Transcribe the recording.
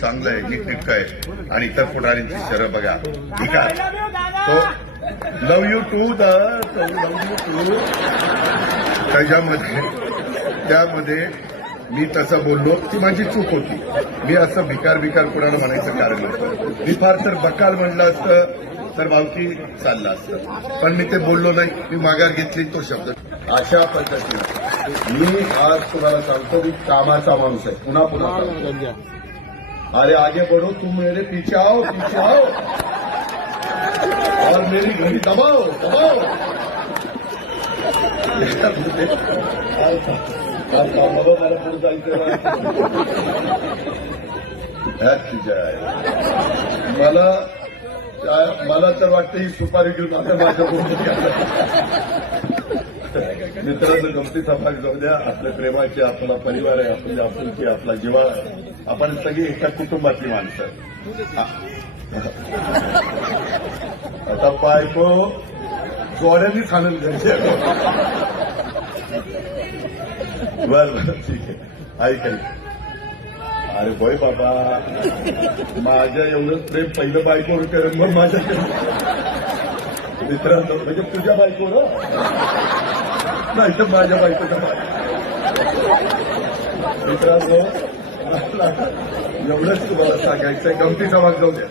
चांगलं आहे, नीटनेटकं आहे आणि इतर पुढाऱ्यांची शरं बघा. ठीक आहे, तो लव यू टू त्यामध्ये मी तसं बोललो, ती माझी चूक होती. मी असं भिकार कुणाला म्हणायचं कारण नव्हतं. मी फार तर बकाल म्हणलं असतं तर भावकी चाललं असतं, पण मी ते बोललो नाही. मी माघार घेतली तो शब्द. अशा पद्धतीनं मी आज तुम्हाला सांगतो, मी कामाचा माणूस आहे. पुन्हा सांगतो, अरे आगे बढ़ो, तुम मेरे पीछे आओ और मेरी घड़ी दबाओ. मला पुढे जायचं. मला तर वाटतं ही सुपारी घेऊन आता माझ्या मित्रांनो, गमती समाज जाऊ द्या. आपल्या प्रेमाचे, आपला परिवार आहे, आपली आपुलकी, आपला जिव्हाळा आहे. आपण सगळी एका कुटुंबातली माणसं. आता बायको जोड्यांनी खाणून घ्यायची. बरं ठीक आहे, ऐकाय. अरे बोय बाबा, माझ्या एवढं प्रेम पहिलं बायकोवर करेन, मग माझ्याकडे. मित्रांनो, म्हणजे तुझ्या बायकोवर नाही तर माझ्या बायकोच्या मित्रांनो, एवढंच तुम्हाला सांगायचंय. गमती समाज जाऊ द्या.